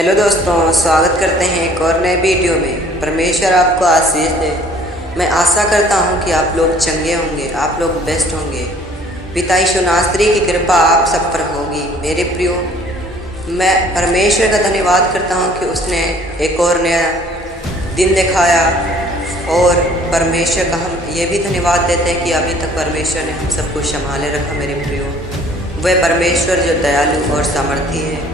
Hello दोस्तों, स्वागत करते हैं एक और नए वीडियो में। परमेश्वर आपको आशीष दे। मैं आशा करता हूं कि आप लोग चंगे होंगे, आप लोग बेस्ट होंगे। पिता यीशु नासरी की कृपा आप सब पर होगी। मेरे प्रियो, मैं परमेश्वर का धन्यवाद करता हूं कि उसने एक और नया दिन दिखाया, और परमेश्वर का हम ये भी धन्यवाद देते हैं कि अभी तक परमेश्वर ने हम सबको संभाले रखा। मेरे प्रियो, वह परमेश्वर जो दयालु और सामर्थी है,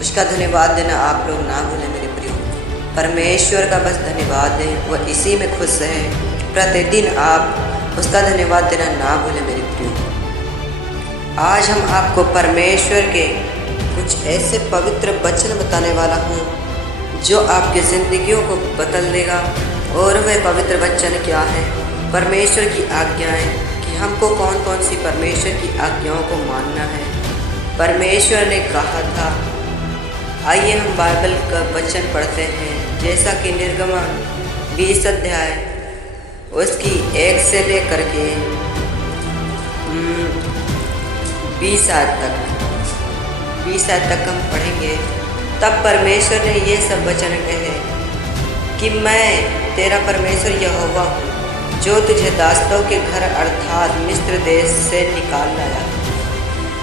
उसका धन्यवाद देना आप लोग ना भूलें। मेरे प्रियो, परमेश्वर का बस धन्यवाद दें, वह इसी में खुश है। प्रतिदिन आप उसका धन्यवाद देना ना भूलें। मेरे प्रियो, आज हम आपको परमेश्वर के कुछ ऐसे पवित्र वचन बताने वाला हूँ जो आपकी ज़िंदगियों को बदल देगा। और वह पवित्र वचन क्या है? परमेश्वर की आज्ञाएँ, कि हमको कौन कौन सी परमेश्वर की आज्ञाओं को मानना है। परमेश्वर ने कहा था, आइए हम बाइबल का वचन पढ़ते हैं। जैसा कि निर्गमन 20 अध्याय उसकी 1 से लेकर के 20 आयत तक हम पढ़ेंगे। तब परमेश्वर ने ये सब वचन कहे कि मैं तेरा परमेश्वर यहोवा हूँ, जो तुझे दासों के घर अर्थात मिस्र देश से निकाल लाया।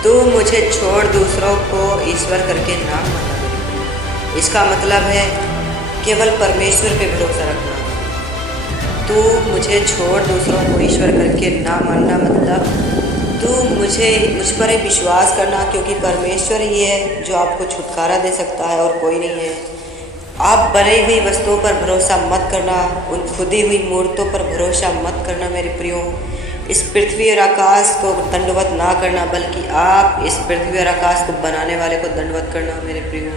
तू मुझे छोड़ दूसरों को ईश्वर करके ना माना। इसका मतलब है केवल परमेश्वर पे भरोसा रखना। तू मुझे छोड़ दूसरों को ईश्वर करके ना मानना, मतलब तू मुझ पर ही विश्वास करना, क्योंकि परमेश्वर ही है जो आपको छुटकारा दे सकता है और कोई नहीं है। आप बनी हुई वस्तुओं पर भरोसा मत करना, उन खुदी हुई मूर्तों पर भरोसा मत करना। मेरे प्रियो, इस पृथ्वी और आकाश को दंडवत ना करना, बल्कि आप इस पृथ्वी और आकाश को बनाने वाले को दंडवत करना। मेरे प्रियो,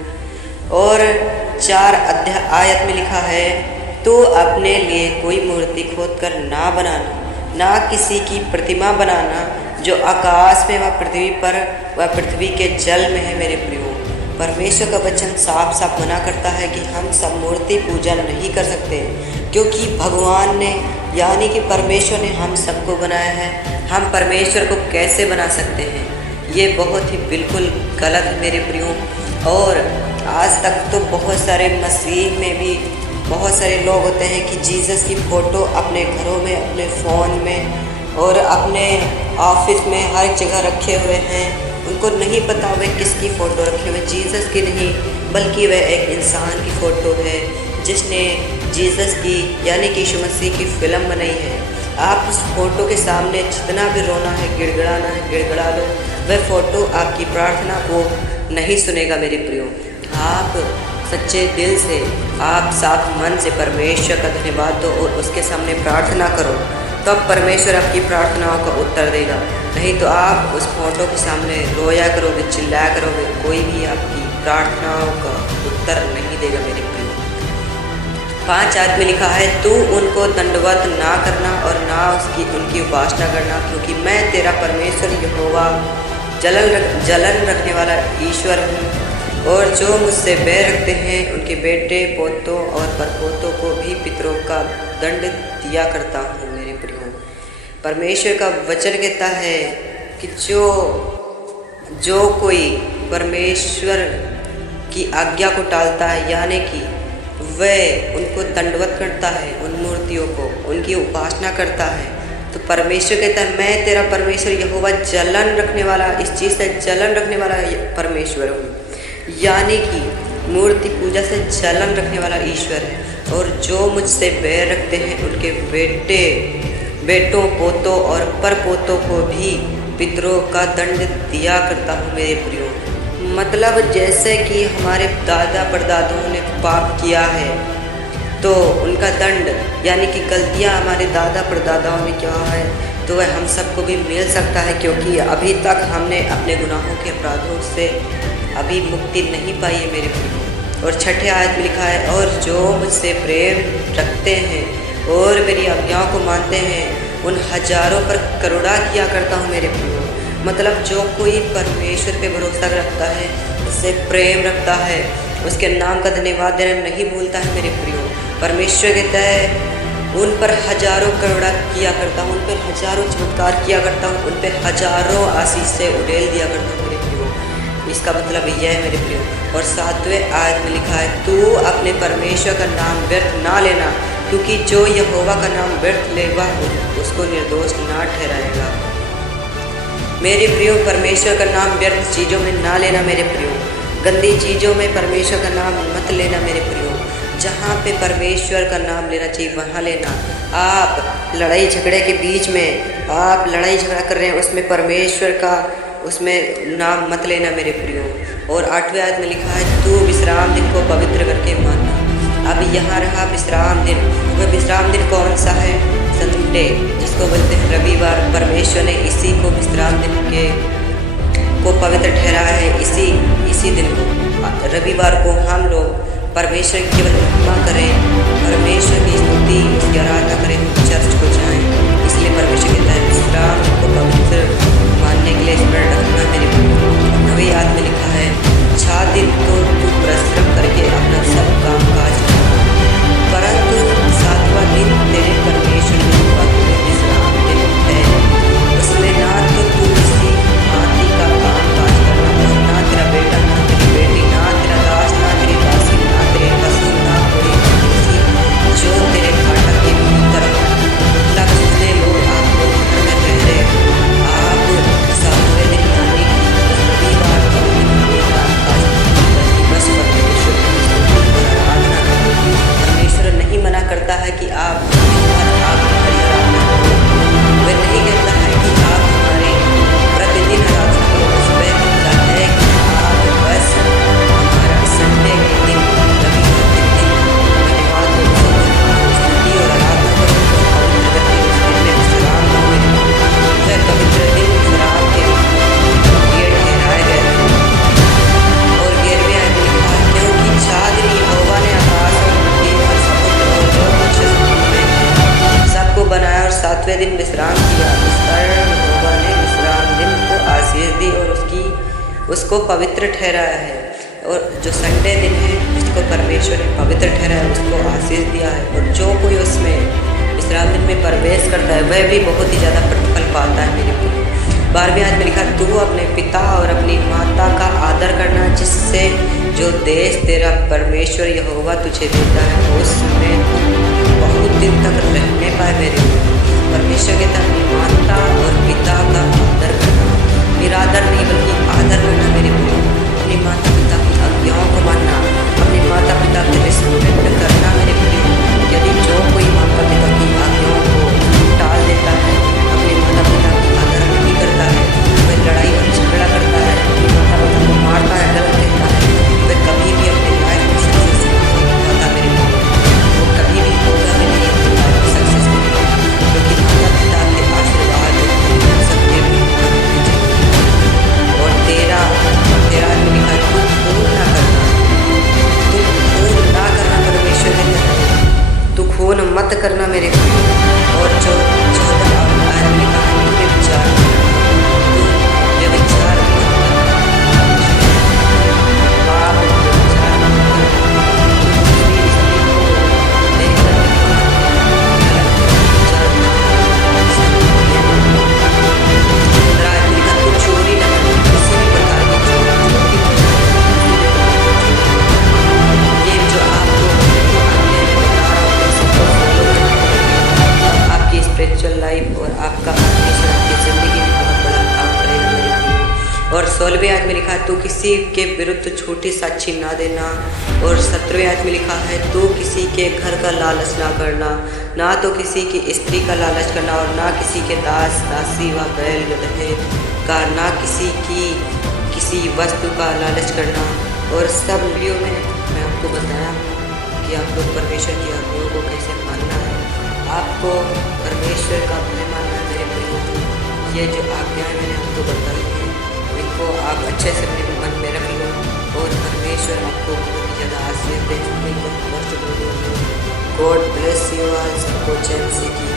और 4 आयत में लिखा है, तो अपने लिए कोई मूर्ति खोद कर ना बनाना, ना किसी की प्रतिमा बनाना जो आकाश में व पृथ्वी पर व पृथ्वी के जल में है। मेरे प्रियो, परमेश्वर का वचन साफ साफ मना करता है कि हम सब मूर्ति पूजा नहीं कर सकते, क्योंकि भगवान ने यानी कि परमेश्वर ने हम सबको बनाया है। हम परमेश्वर को कैसे बना सकते हैं? ये बहुत ही बिल्कुल गलत है। मेरे प्रियो, और आज तक तो बहुत सारे मसीह में भी बहुत सारे लोग होते हैं कि जीसस की फ़ोटो अपने घरों में, अपने फ़ोन में और अपने ऑफिस में हर जगह रखे हुए हैं। उनको नहीं पता वे किसकी फ़ोटो रखे हुए, जीसस की नहीं, बल्कि वह एक इंसान की फ़ोटो है जिसने जीसस की यानी कि यीशु मसीह की फ़िल्म बनाई है। आप उस फ़ोटो के सामने जितना भी रोना है, गिड़गिड़ाना है, गिड़गिड़ा लो। वह फ़ोटो आपकी प्रार्थना को नहीं सुनेगा। मेरे प्रियो, आप सच्चे दिल से, आप साफ मन से परमेश्वर का धन्यवाद दो और उसके सामने प्रार्थना करो, तब परमेश्वर आपकी प्रार्थनाओं का उत्तर देगा। नहीं तो आप उस फोटो के सामने रोया करोगे, चिल्लाया करोगे, कोई भी आपकी प्रार्थनाओं का उत्तर नहीं देगा। मेरे प्रियो, 5 आयत में लिखा है, तू उनको दंडवत ना करना और ना उनकी उपासना करना, क्योंकि मैं तेरा परमेश्वर यहोवा जलन रखने वाला ईश्वर हूँ, और जो मुझसे बैर रखते हैं उनके बेटे पोतों और परपोतों को भी पितरों का दंड दिया करता हूँ। मेरे प्रियो, परमेश्वर का वचन कहता है कि जो कोई परमेश्वर की आज्ञा को टालता है, यानी कि वह उनको दंडवत करता है, उन मूर्तियों को, उनकी उपासना करता है, तो परमेश्वर कहता है, मैं तेरा परमेश्वर यहोवा जलन रखने वाला, इस चीज़ से जलन रखने वाला परमेश्वर हूँ, यानी कि मूर्ति पूजा से जलन रखने वाला ईश्वर है। और जो मुझसे बैर रखते हैं उनके बेटों पोतों और परपोतों को भी पितरों का दंड दिया करता हूँ। मेरे प्रियो, मतलब जैसे कि हमारे दादा परदादाओं ने पाप किया है, तो उनका दंड यानी कि गलतियाँ हमारे दादा परदादाओं ने किया है, तो वह हम सबको भी मिल सकता है, क्योंकि अभी तक हमने अपने गुनाहों के अपराधों से अभी मुक्ति नहीं पाई है। मेरे प्रियो, और 6 आयत में लिखा है, और जो मुझसे प्रेम रखते हैं और मेरी आज्ञाओं को मानते हैं, उन हजारों पर करुणा किया करता हूँ। मेरे प्रियो, मतलब जो कोई परमेश्वर पे भरोसा रखता है, उससे प्रेम रखता है, उसके नाम का धन्यवाद देना नहीं भूलता है। मेरे प्रियो, परमेश्वर कहता है, उन पर हजारों करुणा किया करता हूँ, उन पर हजारों चमत्कार किया करता हूँ, उन पर हजारों आशीष से उड़ेल दिया करता हूँ। मेरे प्रियो, इसका मतलब यह है मेरे प्रियो। और 7वें आयत में लिखा है, तू अपने परमेश्वर का नाम व्यर्थ ना लेना, क्योंकि जो यहोवा का नाम व्यर्थ लेगा उसको निर्दोष ना ठहराएगा। मेरे प्रियो, परमेश्वर का नाम व्यर्थ चीज़ों में ना लेना मेरे प्रियो। गंदी चीज़ों में परमेश्वर का नाम मत लेना मेरे प्रियो। जहाँ पे परमेश्वर का नाम लेना चाहिए वहाँ लेना। आप लड़ाई झगड़े के बीच में आप लड़ाई झगड़ा कर रहे हैं, उसमें परमेश्वर का उसमें नाम मत लेना मेरे प्रियो। और 8वें आयत में लिखा है, तू विश्राम दिन को पवित्र करके मानना। अब यहाँ रहा विश्राम दिन। वह विश्राम दिन कौन सा है? संडे, जिसको बोलते हैं रविवार। परमेश्वर ने इसी को विश्राम दिन को पवित्र ठहराया है। इसी दिन को, रविवार को, हम लोग परमेश्वर की केवल महिमा करें, परमेश्वर की स्तुति, उसकी आराधना करें, चर्च को जाएं। इसलिए परमेश्वर कहता है विश्राम को पवित्र मानने के लिए स्मरण रखना मेरे प्रियो। 9वें आयत में लिखा है, 6 दिन तो तू परिश्रम करके अपना सब काम काज करना, परंतु 7वां दिन तेरे परमेश्वर यहोवा के लिए विश्राम दिन है। उसमें ना तो तू किसी हाथी का काम काज करना, और ना तेरा बेटा, ना तेरी बेटी, ना तेरा दास, ना तेरी दासी, ना तेरे पशु, ना कोई मनुष्य जो तेरे फाटक के भीतर तक जितने लोग आप लोग घर में रह रहे हो, आप 7वें दिन यानी रविवार को काम काज करके बस परमेश्वर की स्तुति और आराधना करो। परमेश्वर नहीं मना करता है कि आप हमारी आराधना करो। वह नहीं कहता है कि आप हमारे प्रतिदिन आराधना करो। वह कहता है कि आप बस हमारा संडे के दिन, रविवार के दिन धन्यवाद दो, स्तुति और आराधना करो, पवित्र करके उस दिन में विश्राम करो। वह पवित्र दिन विश्राम के लिए ठहराए गए हैं। और 11वें आयत में लिखा है, क्योंकि 4 दिन यहोवा ने आकाश और पृथ्वी और समुद्र और जो कुछ उसमें सबको बनाया और 7वें दिन विश्राम किया। इस कारण यहोवा ने विश्राम दिन को आशीष दी और उसको पवित्र ठहराया है। और जो संडे दिन है, जिसको परमेश्वर ने पवित्र ठहराया, उसको आशीष दिया है। और जो कोई उसमें विश्राम दिन में प्रवेश करता है वह भी बहुत ही ज़्यादा प्रतिफल पाता है मेरे प्रियो। 12वें आयत में लिखा, तू अपने पिता और अपनी माता का आदर करना, जिससे जो देश तेरा परमेश्वर यहोवा तुझे देता है उसमें बहुत दिन तक रहने पाए मेरे प्रियो। परमेश्वर के तक अपनी माता और पिता का आदर करना, निरादर नहीं बल्कि आदर करना मेरे प्रियो। अपने माता पिता की आज्ञाओं को मानना, अपने माता पिता के रिस्पेक्ट करना मेरे प्रियो। यदि जो कोई माता पिता की आज्ञाओं को टाल देता है, अपने माता पिता की आदर नहीं करता है, वह लड़ाई और झगड़ा करता है, अपने माता पिता को मारता है, गलत कहता है, वह कभी भी अपनी लाइफ में सक्सेस नहीं होता मेरे प्रियो। वो कभी भी होगा भी नहीं अपनी लाइफ में सक्सेस मेरे प्रियो, क्योंकि माता पिता के आशीर्वाद सबके भी होने चाहिए। और तेरा में लिखा, तू खून ना करना, परमेश्वर के तरह तू खून मत करना मेरे प्रियो। और जो 14 आयत में लिखा है, तू व्यभिचार मत करना, पाप व्यभिचार मत करना, दूसरी स्त्री को देखकर गलत विचार मत करना। 15 आयत में लिखा, तू चोरी न करना, किसी भी प्रकार की चोरी। ये जो आपको आपकी स्पिरिचुअल लाइफ और आपका परमेश्वर आपकी ज़िंदगी में बहुत बड़ा काम करेगा मेरे प्रियो। और 16वें आयत में लिखा है, तू किसी के विरुद्ध झूठी साक्षी ना देना। और 17वें आयत में लिखा है, तू किसी के घर का लालच ना करना, ना तो किसी की स्त्री का लालच करना, और ना किसी के दास दासी व बैल गदहे का, ना किसी वस्तु का लालच करना। और सब वीडियो में मैं आपको बताया कि आप लोग परमेश्वर की आज्ञाओं को कैसे मानना है। आपको परमेश्वर का भय मानना है मेरे प्रियो। ये जो आज्ञाएं मैंने आपको बताई हैं, इनको आप अच्छे से अपने मन में रख लो और परमेश्वर आपको बहुत ही ज़्यादा आशीष दे। God bless you all. सबको चैन से की